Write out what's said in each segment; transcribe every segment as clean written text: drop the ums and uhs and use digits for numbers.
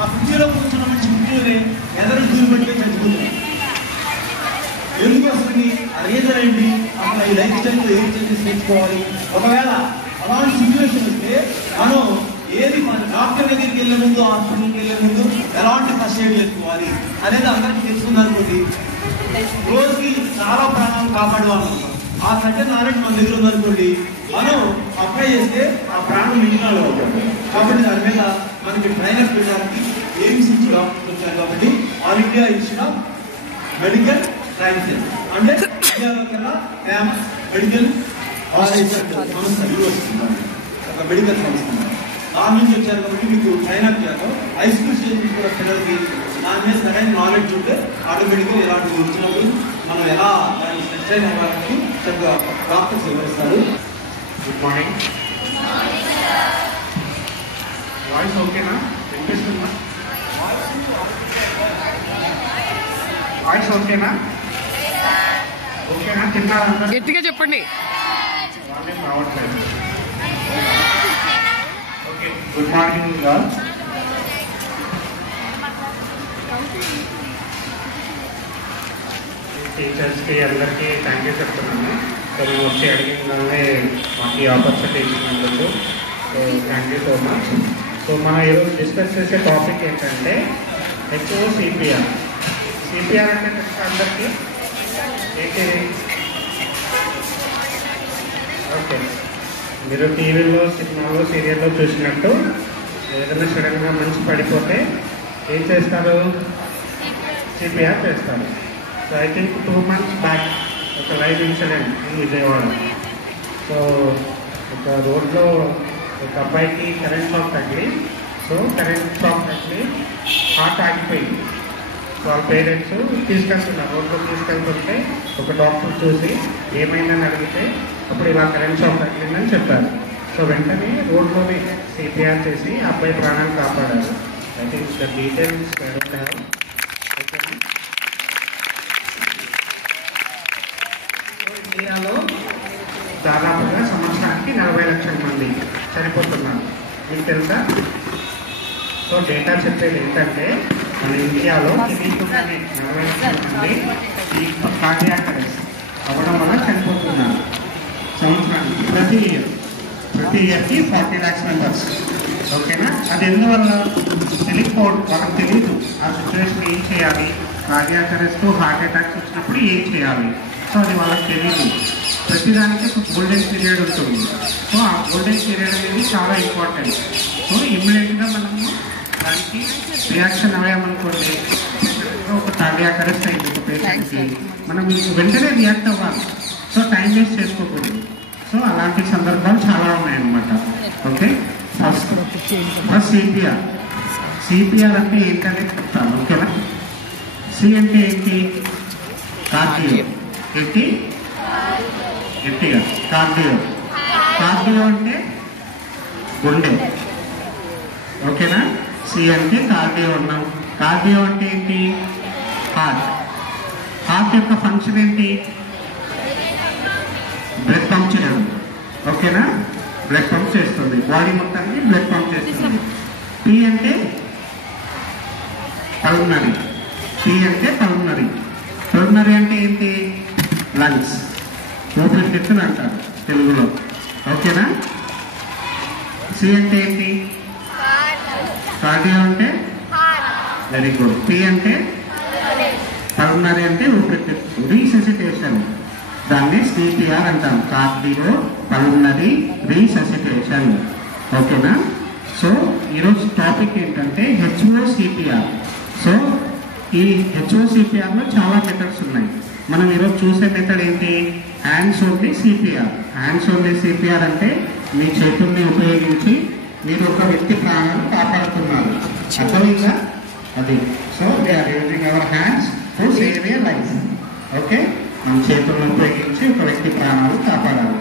ఆ కుర్చీలో కూర్చున్న మంచి కుర్చీలోనే ఎదరు దూరిపెట్టి చచ్చిపోతుంది. ఎందుకు వస్తుంది? ఆ రీజన్ ఏంటి? అసలు ఈ లైఫ్ స్టైల్లో ఏం చేసి నేర్చుకోవాలి? ఒకవేళ అలాంటి సిచ్యువేషన్ వస్తే మనం ఏది మన డాక్టర్ దగ్గరికి వెళ్ళే ముందు, హాస్పిటల్కి వెళ్ళే ముందు ఎలాంటి ఫస్ట్ ఎయిడ్ చేసుకోవాలి అనేది అందరికీ తెలుసుకుందనుకోండి, రోజుకి చాలా ప్రాణాలు కాపాడేవాళ్ళం. ఆ సత్య నారాయణ మన దగ్గర ఉందనుకోండి, మనం అప్లై చేస్తే ఆ ప్రాణం మిగిలిన అవుతాడు. కాబట్టి దాని మీద మనకి ట్రైనర్ పెట్టడానికి ఎయిమ్స్ నుంచి డాక్టర్స్ వచ్చారు. కాబట్టి all India institute of medical sciences అంటే ఇండియాలో కన్నా మెడికల్ సంస్థ వస్తున్నారు, ఒక మెడికల్ సంస్థ దాని నుంచి వచ్చారు. కాబట్టి మీకు ట్రైనర్ చేద్దాం. హై స్కూల్ స్టేజ్ నుంచి కూడా పిల్లలకి దాని మీద సరైన నాలెడ్జ్ ఉంటే ఆటోమేటిక్గా ఇలాంటివి వచ్చినప్పుడు మనం ఎలా దాన్ని సస్టైన్ అవ్వాలని చక్కగా డాక్టర్స్ వివరిస్తారు. Good morning. వాయిస్ ఓకేనా? వినిపిస్తుందా? వాయిస్ ఓకేనా? ఓకేనా? తిన్నారా? గట్టిగా చెప్పండి. వాళ్ళేం రావట్లేదు. Okay, good morning girls. టీచర్స్కి అందరికీ థ్యాంక్ యూ చెప్తున్నాను. సో మేము వచ్చి అడిగిందానే మాకు ఈ ఆపర్చునిటీ ఇచ్చినందుకు. So thank you so much. So మనం ఈరోజు డిస్కస్ చేసే టాపిక్ ఏంటంటే HOCPR. సిపిఆర్ అంటే అందరికీ ఏంటి? ఓకే, మీరు టీవీలో, సినిమాలో, సీరియల్లో చూసినట్టు ఏదైనా సడన్గా మంచి పడిపోతే ఏం చేస్తారు? సిపిఆర్ చేస్తారు. So I think 2 months back ఒక live incident in Vijayawada. So ఒక రోడ్లో ఒక అబ్బాయికి కరెంట్ షాక్ తగిలి, హార్ట్ ఆగిపోయింది. వాళ్ళ పేరెంట్స్ తీసుకెళ్తున్నారు, రోడ్లో తీసుకెళ్తుంటే ఒక డాక్టర్ చూసి ఏమైందని అడిగితే అప్పుడు ఇలా కరెంట్ షాక్ తగిలిందని చెప్పారు. సో వెంటనే రోడ్లోనే సిపిఆర్ చేసి ఆ అబ్బాయి ప్రాణాలు కాపాడారు. ఐ థింక్ ద డీటెయిల్స్ ఇండియాలో దాదాపుగా సంవత్సరానికి 40 లక్షల మంది చనిపోతున్నారు. మీకు తెలుసా? సో డేటా చెప్పేది ఏంటంటే మన ఇండియాలో తెలియకుండానే 40 లక్షల మంది ఈ కార్డియాక్ అరెస్ట్ అవ్వడం వల్ల చనిపోతున్నారు సంవత్సరానికి. ప్రతి ఇయర్కి 40 lakhs మెంబర్స్. ఓకేనా? అది ఎందువల్ల తెలియకపోవడం, వాళ్ళకి తెలియదు ఆ సిచ్యువేషన్ ఏం చేయాలి, కార్డియాక్ అరెస్ట్, హార్ట్ అటాక్స్ వచ్చినప్పుడు ఏం చేయాలి. సో అది వాళ్ళకి తెలియదు. ప్రతిదానికి ఒక గోల్డెన్ పీరియడ్ ఉంటుంది. సో ఆ గోల్డెన్ పీరియడ్ అనేది చాలా ఇంపార్టెంట్. సో ఇమ్మీడియట్గా మనము దానికి రియాక్షన్ అయ్యామనుకోండి, ఒక కార్డియాక్ అరెస్ట్ అయింది ఒక పేషెంట్కి, మనం వెంటనే రియాక్ట్ అవ్వాలి. సో టైం వేస్ట్ చేసుకోకూడదు. సో అలాంటి సందర్భాలు చాలా ఉన్నాయన్నమాట. Okay, first CPR. సిపిఆర్ అంటే ఏంటనే చెప్తాను. ఓకేనా? సి అంటే ఏంటి? కార్డియో. ఏంటి? గట్టిగా కార్డియో. కార్డియో అంటే గుండె. ఓకేనా? సి అంటే కార్డియో ఉన్నాం. కార్డియో అంటే ఏంటి? హార్ట్. హార్ట్ యొక్క ఫంక్షన్ ఏంటి? బ్లడ్ పంప్ చేయడం. ఓకేనా? బ్లడ్ పంప్ చేస్తుంది, బాడీ మొత్తానికి బ్లడ్ పంప్ చేస్తుంది. పి అంటే పల్మనరీ. పి అంటే పల్మనరీ. పల్మనరీ అంటే ఏంటి? లంగ్స్, ఊపిరితిత్తులు అంటారు తెలుగులో. ఓకేనా? సి అంటే ఏంటి? కార్డియో అంటే వెరీ గుడ్. పి అంటే పల్మనరీ అంటే ఊపిరితిత్తు. రీససిటేషన్, దాన్ని సిపిఆర్ అంటాం, కార్డియో పల్మనరీ రీససిటేషన్. ఓకేనా? సో ఈరోజు టాపిక్ ఏంటంటే HOCPR. సో ఈ HOCPRలో చాలా మెథడ్స్ ఉన్నాయి. మనం ఈరోజు చూసే మెథడ్ ఏంటి? Hands only CPR. Hands only CPR అంటే మీ చేతుల్ని ఉపయోగించి మీరు ఒక వ్యక్తి ప్రాణాలు కాపాడుతున్నారు. అర్థమైందా? అది. So they are using our hands to save a life. Okay, మన చేతులను ఉపయోగించి ఒక వ్యక్తి ప్రాణాలు కాపాడాలి.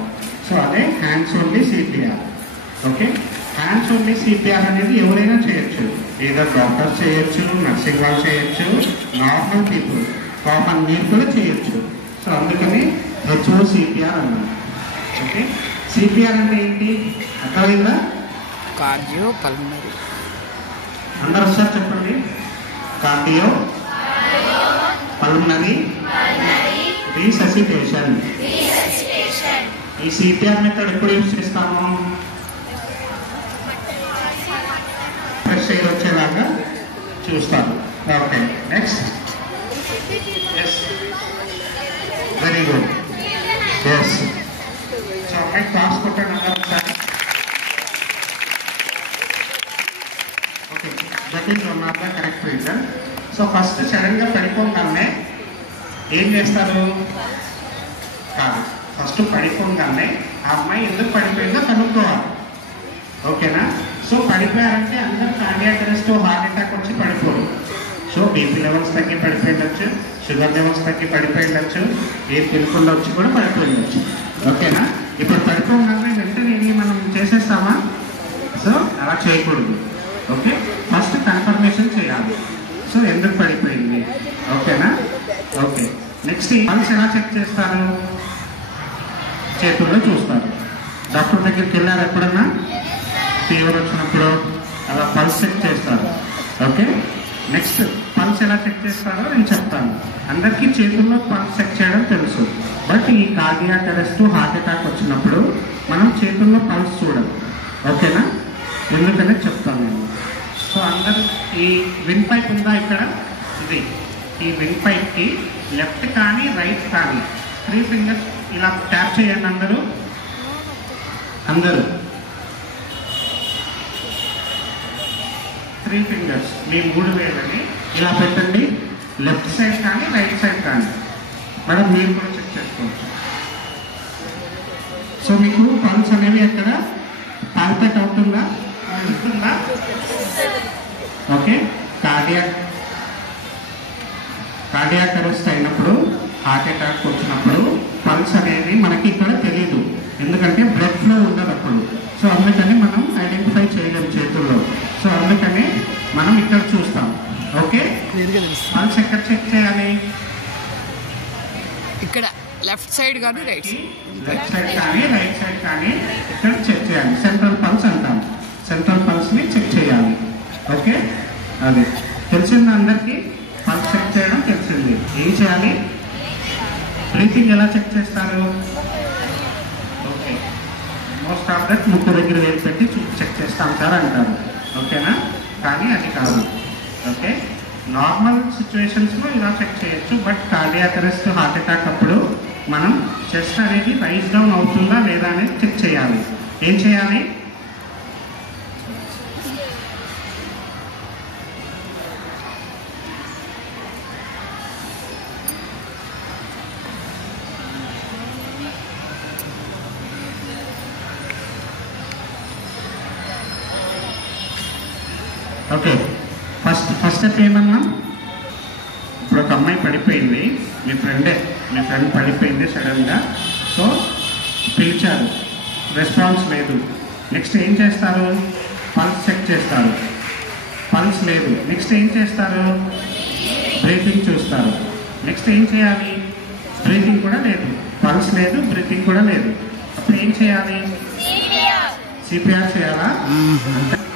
సో అదే hands only CPR. Okay, hands only CPR అనేది ఎవరైనా చేయొచ్చు. ఏదో డాక్టర్స్ చేయొచ్చు, నర్సింగ్ వాళ్ళు చేయొచ్చు, నార్మల్ పీపుల్, కామన్ మీరు కూడా చేయొచ్చు. సో అందుకని HOCPR అన్నారు. ఓకే, సిపిఆర్ అంటే ఏంటి? అర్థమైందా? Cardio pulmonary. అందరూ ఒకసారి చెప్పండి. Cardio pulmonary resuscitation. ఈ సిపిఆర్ మెథడ్ ఎప్పుడు యూజ్ చేస్తాము? ఫ్రెష్ ఎయిర్ వచ్చేలాగా చూస్తాను. Okay, next. Yes, very good. Yes, so అమ్మాయి క్లాస్ కొట్టాను అందరూ ఒకసారి. Okay, that is one of the correct reason. So first సడన్గా పడిపోగానే ఏం చేస్తారు? కాదు, ఫస్ట్ పడిపోగానే ఆ అమ్మాయి ఎందుకు పడిపోయిందో కనుక్కోవాలి. ఓకేనా? సో పడిపోయారంటే అందరూ కార్డియాక్ అరెస్ట్, హార్ట్ అటాక్ వచ్చి పడిపోరు. సో బీపీ లెవెల్స్ తగ్గి పడిపోయిండొచ్చు, షుగర్ లెవెల్స్ తగ్గి పడిపోయిండొచ్చు, ఏ తినకుండా వచ్చి కూడా పడిపోయిండొచ్చు. ఓకేనా? ఇప్పుడు పడిపోగానే వెంటనే మనం చేసేస్తామా? సో అలా చేయకూడదు. ఓకే, ఫస్ట్ కన్ఫర్మేషన్ చేయాలి. సో ఎందుకు పడిపోయింది? ఓకేనా? ఓకే, నెక్స్ట్ పల్స్ ఎలా చెక్ చేస్తారు? చేతుల్లో చూస్తారు. డాక్టర్ దగ్గరికి వెళ్ళారు ఎప్పుడన్నా? ఫీవర్ వచ్చినప్పుడు అలా పల్స్ చెక్ చేస్తారు. ఓకే, నెక్స్ట్ పల్స్ ఎలా చెక్ చేస్తారో నేను చెప్తాను. అందరికీ చేతుల్లో పల్స్ చెక్ చేయడం తెలుసు, బట్ ఈ కార్డియాక్ అరెస్ట్, హార్ట్ అటాక్ వచ్చినప్పుడు మనం చేతుల్లో పల్స్ చూడం. ఓకేనా? ఎందుకనే చెప్తాను నేను. సో అందరు ఈ విన్ పైప్ ఉందా ఇక్కడ? ఇది ఈ విన్ పైప్కి లెఫ్ట్ కానీ రైట్ కానీ 3 ఫింగర్స్ ఇలా ట్యాప్ చేయండి. అందరూ 3 ఫింగర్స్ మీ 3 వేలని ఇలా పెట్టండి. లెఫ్ట్ సైడ్ కానీ రైట్ సైడ్ కానీ. మేడం మీరు కూడా చెక్ చేసుకోవచ్చు. సో మీకు పల్స్ అనేవి ఎక్కడ పాల్పేట్ అవుతుందా? ఉంటుందా? ఓకే, కార్డియాక్ అరెస్ట్ అయినప్పుడు, హార్ట్ అటాక్ వచ్చినప్పుడు పల్స్ అనేది మనకి ఇక్కడ తెలియదు, ఎందుకంటే బ్లడ్ ఫ్లో ఉండదు అప్పుడు. సో అందుకని మనం ఐడెంటిఫై చేయలేము చేతుల్లో. సో అందుకని మనం ఇక్కడ చూస్తాం. ఓకే, పల్స్ ఎక్కడ చెక్ చేయాలి? ఇక్కడ లెఫ్ట్ సైడ్ కానీ రైట్ సైడ్, లెఫ్ట్ సైడ్ కానీ రైట్ సైడ్ కానీ ఇక్కడ చెక్ చేయాలి. సెంట్రల్ పల్స్ అంటాం. సెంట్రల్ పల్స్ని చెక్ చేయాలి. ఓకే, అది తెలిసింది అందరికీ. పల్స్ చెక్ చేయడం తెలిసింది. ఏం చేయాలి? బ్రీతింగ్ ఎలా చెక్ చేస్తారు? ఓకే, మోస్ట్ ఆఫ్ దట్ ముక్కు దగ్గర వేలు పెట్టి చెక్ చేస్తాం సార్ అంటారు. ఓకేనా? కానీ అది కాదు. ఓకే, నార్మల్ సిచ్యువేషన్స్లో ఇలా చెక్ చేయొచ్చు, but cardiac arrest, heart attack అప్పుడు మనం చెస్ట్ అనేది రైజ్ డౌన్ అవుతుందా లేదా అనేది చెక్ చేయాలి. ఏం చేయాలి? ఓకే, ఫస్ట్ స్టెప్ ఏమన్నా? ఇప్పుడు ఒక అమ్మాయి పడిపోయింది, మీ ఫ్రెండ్ పడిపోయింది సడన్గా. సో పిలిచారు, రెస్పాన్స్ లేదు. నెక్స్ట్ ఏం చేస్తారు? పల్స్ చెక్ చేస్తారు. పల్స్ లేదు. నెక్స్ట్ ఏం చేస్తారు? బ్రీతింగ్ చూస్తారు. నెక్స్ట్ ఏం చేయాలి? బ్రీతింగ్ కూడా లేదు, పల్స్ లేదు, బ్రీతింగ్ కూడా లేదు. అప్పుడు ఏం చేయాలి? సిపిఆర్ చేయాలా?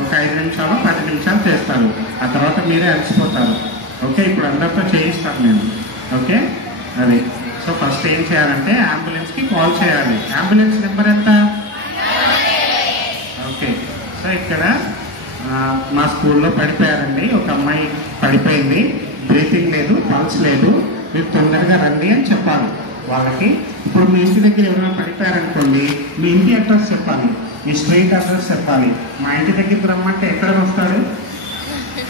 ఒక 5 నిమిషాలు 10 నిమిషాలు చేస్తారు. ఆ తర్వాత మీరే అలసిపోతారు. ఓకే, ఇప్పుడు అందరితో చేయిస్తాను నేను. ఓకే, అది. సో ఫస్ట్ ఏం చేయాలంటే అంబులెన్స్కి కాల్ చేయాలి. అంబులెన్స్ నెంబర్ ఎంత? ఓకే, సో ఇక్కడ మా స్కూల్లో పడిపోయారండి, ఒక అమ్మాయి పడిపోయింది, బ్రీతింగ్ లేదు, పల్స్ లేదు, మీరు తొందరగా రండి అని చెప్పాలి వాళ్ళకి. ఇప్పుడు మీ ఇంటి దగ్గర ఎవరైనా పడిపోయారనుకోండి, మీ ఇంటి అడ్రస్ చెప్పాలి, మీ స్ట్రీట్ అడ్రస్ చెప్పాలి. మా ఇంటి దగ్గరికి రమ్మంటే ఎక్కడ వస్తారు?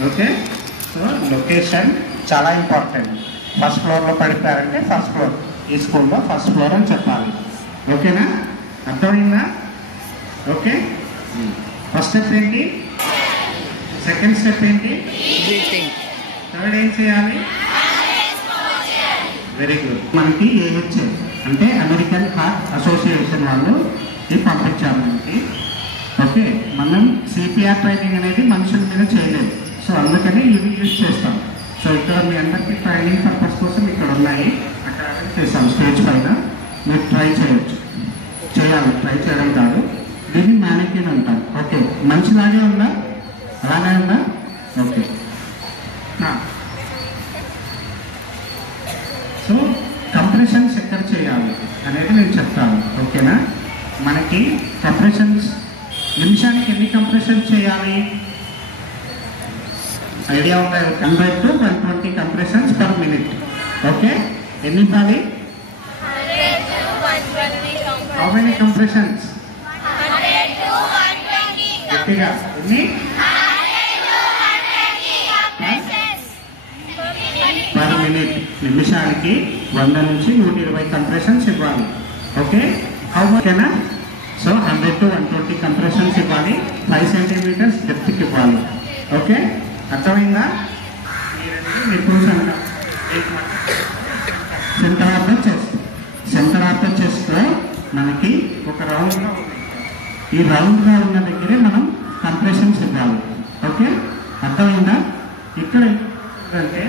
ఓకే, సో లొకేషన్ చాలా ఇంపార్టెంట్. ఫస్ట్ ఫ్లోర్లో పడిపోయారంటే ఫస్ట్ ఫ్లోర్, ఈ స్కూల్లో ఫస్ట్ ఫ్లోర్ అని చెప్పాలి. ఓకేనా? అర్థమైందా? ఓకే, ఫస్ట్ స్టెప్ ఏంటి? సెకండ్ స్టెప్ ఏంటి? థర్డ్ ఏం చేయాలి? Very good. మనకి ఏహెచ్ఏ అంటే అమెరికన్ హార్ట్ అసోసియేషన్ వాళ్ళు ఇది పంపించారు మనకి. ఓకే, మనం సిపిఆర్ ట్రైనింగ్ అనేది మనుషుల మీద చేయలేదు, సో అందుకని ఇవి యూజ్ చేస్తాం. సో ఇక్కడ మీ అందరికీ ట్రైనింగ్ పర్పస్ కోసం ఇక్కడ ఉన్నాయి, అక్కడ చేస్తాం స్టేజ్ పైన. మీరు ట్రై చేయొచ్చు, చేయాలి, ట్రై చేయడం కాదు. దీన్ని మ్యానిక్యూన్ అంటాం. ఓకే, మంచిలాగే ఉందా? అలాగే ఉందా? ఓకే. సో కంప్రెషన్స్ ఎక్కడ చేయాలి అనేది నేను చెప్తాను, ఓకేనా? మనకి కంప్రెషన్స్ నిమిషానికి ఎన్ని కంప్రెషన్స్ చేయాలి ఐడియా ఉందా? 100 to 120 compressions per minute. Okay, ఎన్ని సార్లు? How many compressions? గట్టిగా ఎన్ని? Per minute. నిమిషానికి 100 నుంచి 120 కంప్రెషన్స్ ఇవ్వాలి. ఓకే, హౌ ఓకేనా? సో 100 to 120 కంప్రెషన్స్ ఇవ్వాలి. 5 సెంటీమీటర్స్ డెప్త్కి ఇవ్వాలి. ఓకే, అర్థమైందా? నిపుల్స్ అంటారు centre of the chest. Centre of the చెస్ట్లో మనకి ఒక రౌండ్గా ఉంది. ఈ రౌండ్గా ఉన్న దగ్గరే మనం కంప్రెషన్స్ ఇవ్వాలి. ఓకే, అర్థమైందా? ఇక్కడ అంటే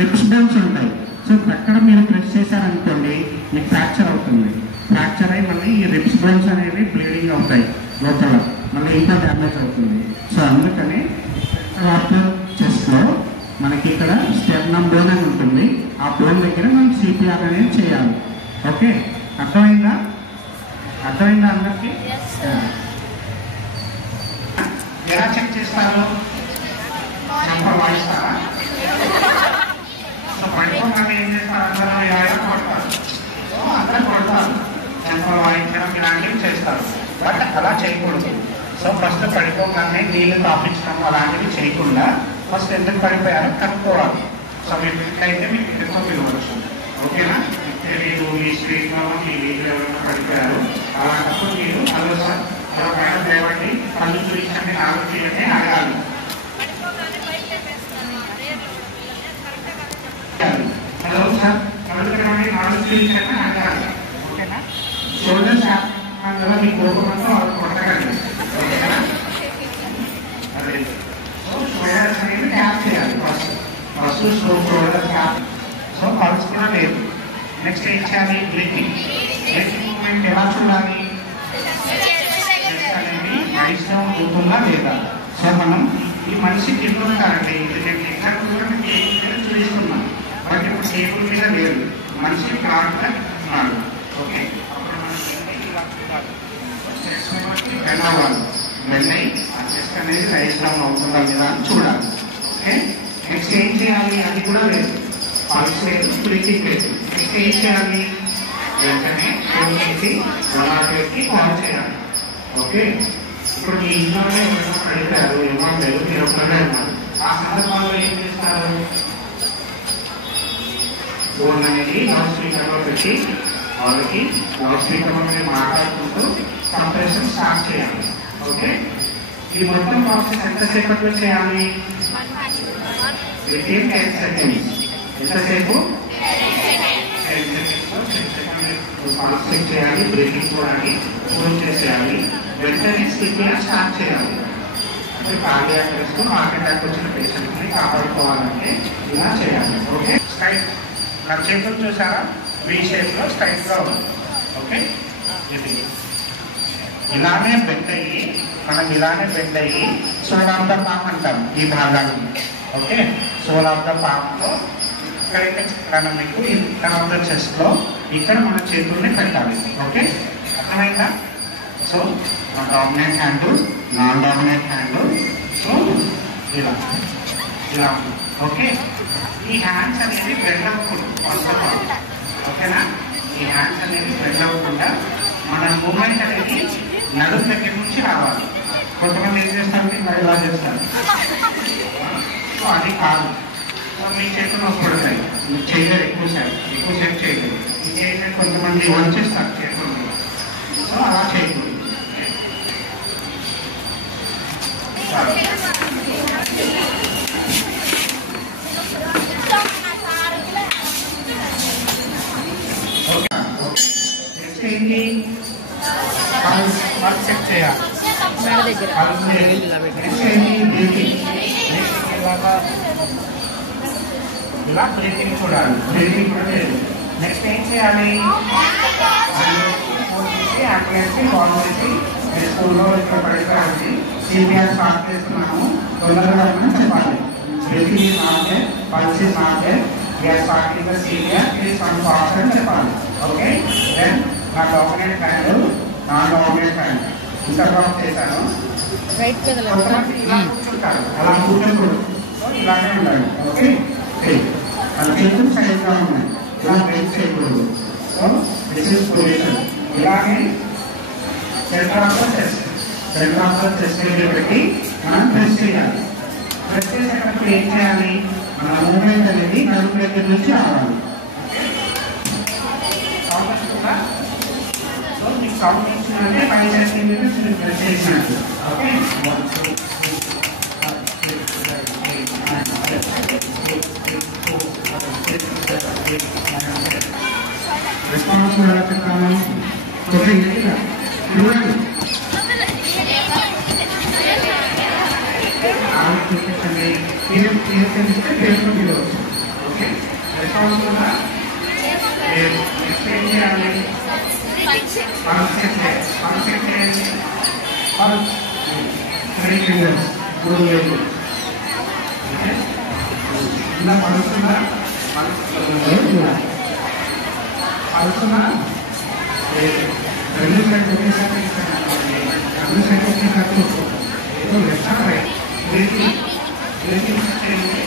రిప్స్ బోన్స్ ఉంటాయి. సో అక్కడ మీరు ప్రెస్ చేశారనుకోండి మీకు ఫ్రాక్చర్ అవుతుంది. ఫ్రాక్చర్ అయ్యి మళ్ళీ ఈ రిప్స్ బోన్స్ అనేవి బ్లీడింగ్ అవుతాయి లోపల, మళ్ళీ ఇంకా డ్యామేజ్ అవుతుంది. సో అందుకని చెస్ట్లో మనకి ఇక్కడ స్టెర్నమ్ బోన్ అని ఉంటుంది. ఆ బోన్ దగ్గర మనం సిపిఆర్ అనేది చేయాలి. ఓకే, అర్థమైందా? అర్థమైందా అందరికి? ఎలా చెక్ చేస్తారు? నెంబర్ వాయిస్తారా? సో పడిపోగానే ఏం చేస్తారు? అందరూ కొడతారు. సో అందరూ కొడతారు, నెంబర్ వాయించడం ఇలాంటివి చేస్తారు. బట్ అలా చేయకూడదు. సో ఫస్ట్ పడిపోగానే నీళ్ళు తాపించడం అలాంటివి చేయకుండా ఫస్ట్ ఎందుకు పడిపోయారో కనుక్కోవాలి. సో మీరు అయితే మీకు ఎక్కువ పిలవచ్చు. ఓకేనా? మీరు మీ స్ట్రీట్లో మీ వీధిలో ఎవరైనా పడిపోయారు, అలాంటప్పుడు మీరు హలో సార్ అలా పైన లేవండి, కళ్ళు చూపించండి, నాలుగు తీయండి అడగాలి. హలో సార్ కళ్ళు తెరవండి, నాలుగు చూపించండి అడగాలి. ఓకేనా? షోల్డర్స్ అందులో మీ కోపంతో వాళ్ళు కొట్టగండి. ఓకేనా? అదే షోల్డర్స్ అనేది ట్యాప్ చేయాలి. First shoulder tap. So pulse కూడా లేదు. నెక్స్ట్ ఏం చేయాలి? బ్రీతింగ్. బ్రీతింగ్ మూమెంట్ ఎలా చూడాలి? అనేది నైస్గా ఉంటుందా లేదా? సో మనం ఈ మనిషి కింద ఉంటారండి. ఇది నేను ఎక్కడ కూడా టేబుల్ మీద చూపిస్తున్నాం. బట్ ఇప్పుడు టేబుల్ మీద లేదు, మనిషి ఫ్లాట్గా ఉన్నాడు. ఓకే, అప్పుడు మనం బెన్ అవ్వాలి. బెన్ అయ్యి ఆ చెస్ట్ అనేది రైస్ డౌన్ అవుతుందా లేదా అని చూడాలి. ఓకే, నెక్స్ట్ ఏం చేయాలి? అది కూడా లేదు, పల్స్ లేదు, బ్రీతింగ్ లేదు. నెక్స్ట్ ఏం చేయాలి? వెంటనే ఫోన్ చేసి 108కి కాల్ చేయాలి. ఓకే, ఇప్పుడు మీ ఇంట్లోనే ఎవరైనా పడిపోయారు, ఇవ్వలేదు, మీరు ఒక్కరే ఉన్నారు. ఆ సందర్భంలో ఏం చేస్తారు? ఫోన్ అనేది లౌడ్ స్పీకర్లో పెట్టి వాళ్ళకి లౌడ్ స్పీకర్లో మేము మాట్లాడుకుంటూ కంప్రెషన్ స్టార్ట్ చేయాలి. ఓకే, ఈ మొత్తం ప్రాసెస్ ఎంతసేపట్లో చేయాలి? 10 seconds. ఎంతసేపు? 10 seconds. పల్స్ చెక్ చేయాలి, బ్రీతింగ్ చూడాలి, ఫోన్ చేసేయాలి, వెంటనే సిపిఆర్ స్టార్ట్ చేయాలి. అంటే కార్డియాక్ అరెస్ట్, హార్ట్ అటాక్ వచ్చిన పేషెంట్ని కాపాడుకోవాలంటే ఇలా చేయాలి. ఓకే, స్ట్రైట్ నా చేతులు చూసారా? వీ షేప్లో స్ట్రైట్గా ఉంది. ఓకే, ఇది ఇలానే బెండ్ అయ్యి మనం ఇలానే బెండ్ అయ్యి సోల్ ఆఫ్ ద పామ్ అంటాం ఈ భాగాన్ని. ఓకే, సోల్ ఆఫ్ ద పామ్లో ఇక్కడైతే చెప్తాను మీకు, ఇక్కడ ఆఫ్ ద చెస్ట్లో ఇక్కడ మన చేతుల్ని పెట్టాలి. ఓకే, అర్థమైందా? So dominate hand, non dominate hand. So ఇలా ఇలా ఉంటుంది. ఓకే, ఈ హ్యాండ్స్ అనేది బెండ్ అవ్వకూడదు ఫస్ట్ ఆఫ్ ఆల్. ఓకేనా? ఈ హ్యాండ్స్ అనేది బెండ్ అవ్వకుండా మన మూమెంట్ అనేది నడుము దగ్గర నుంచి రావాలి. కొంతమంది ఏం చేస్తారంటే మరి ఇలా చేస్తారు. సో అది కాదు. సో మీ చేతులు నొప్పుడుతాయి, మీరు చేయలేరు, ఎక్కువసేపు చేయలేరు. ఇంకేంటంటే కొంతమంది వంచేస్తారు చేతులు. సో అలా చేయకూడదు. నెక్స్ట్ ఏంటి? పల్స్ చెక్ చేయాలి. ఇలా బ్రీతింగ్ చూడాలి, బ్రీతింగ్ కూడా లేదు. నెక్స్ట్ ఏం చేయాలి? ఫోన్ చేసి అంబులెన్స్కి కాల్ చేసి స్కూల్లో ఇక్కడ పడిపోయాలి, సిపిఆర్ స్టార్ట్ చేస్తున్నాము, తొందరగా చెప్పాలి. breathing is not there, pulse is not there, we are starting the senior, please come faster and చెప్పాలి. ఓకే, దెన్ నా డామినెంట్ హ్యాండ్, నా డామినెంట్ హ్యాండ్ ఇంటర్లాక్ చేశాను. ఇలా కూర్చుంటారు, అలా కూర్చోకూడదు, ఇలాగే ఉండాలి. ఓకే, మన చేతులు సైడ్గా ఉన్నాయి, ఇలా బెండ్ చేయకూడదు. So this is position. ఇలాగే సెంటర్ ఆఫ్ ద చెస్ట్ దగ్గర పెట్టి మనం ప్రెస్ చేయాలి. ప్రెస్ చేసేటప్పుడు ఏం చేయాలి, మన మూమెంట్ అనేది నడుము దగ్గర నుంచి రావాలి. సౌండ్ వస్తుందా? సో మీకు సౌండ్ వచ్చిందంటే 5 సెంటీమీటర్స్ మీరు ప్రెస్ చేసినట్టు. ఓకే, రెస్పాన్స్ ఎలా చెప్తాను చూడండి. చూపించండి, ఏం తెలిస్తే పేరులో తీయవచ్చు. ఓకే, రెస్పాన్స్ కూడా ఎక్స్ప్లెయిన్ చేయాలి. కాన్సెప్ట్ చేయండి. 3 ఫింగర్స్, 3 వేలు. ఇలా పడుతుందా? పడుతుందా? రెండు సైడ్ ఒకేసారి రెండు సైడ్ ఒకేసారి ఏదో లెఫ్ట్ రైట్ బ్రీతింగ్ చేయండి.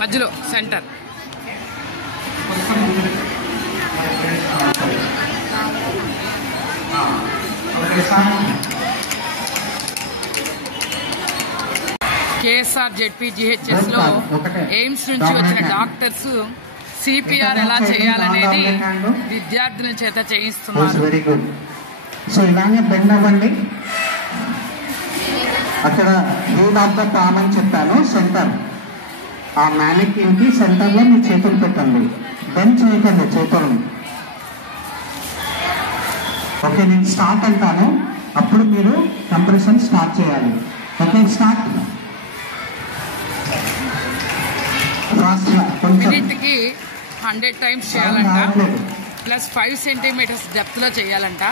మధ్యలో సెంటర్. కేఎస్ఆర్ జెడ్పీజీహెచ్ఎస్ లో ఎయిమ్స్ నుంచి వచ్చిన డాక్టర్స్ సిపిఆర్ ఎలా చేయాలనేది విద్యార్థుల చేత చేయిస్తున్నారు. Very good. సో ఇలానే బెండ్ అవ్వండి. అక్కడ హెడ్ ఆఫ్ ద పామ్ అని చెప్పాను, సెంటర్. ఆ మ్యానిక్యూన్ కి సెంటర్ లో మీ చేతులు పెట్టండి, బెండ్ చేయకండి చేతులను. ఓకే, నేను స్టార్ట్ అంటాను, అప్పుడు మీరు కంప్రెషన్ స్టార్ట్ చేయాలి. Okay, start. మినిట్కి 100 టైమ్స్ చేయాలంట, ప్లస్ 5 సెంటీమీటర్స్ డెప్త్ లో చేయాలంట.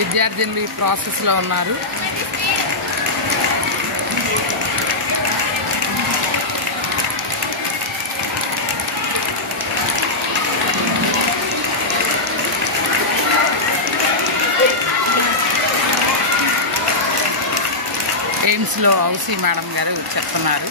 విద్యార్థులు ఈ ప్రాసెస్ లో ఉన్నారు. ఎయిమ్స్ లో ఔసి మేడం గారు చెప్తున్నారు.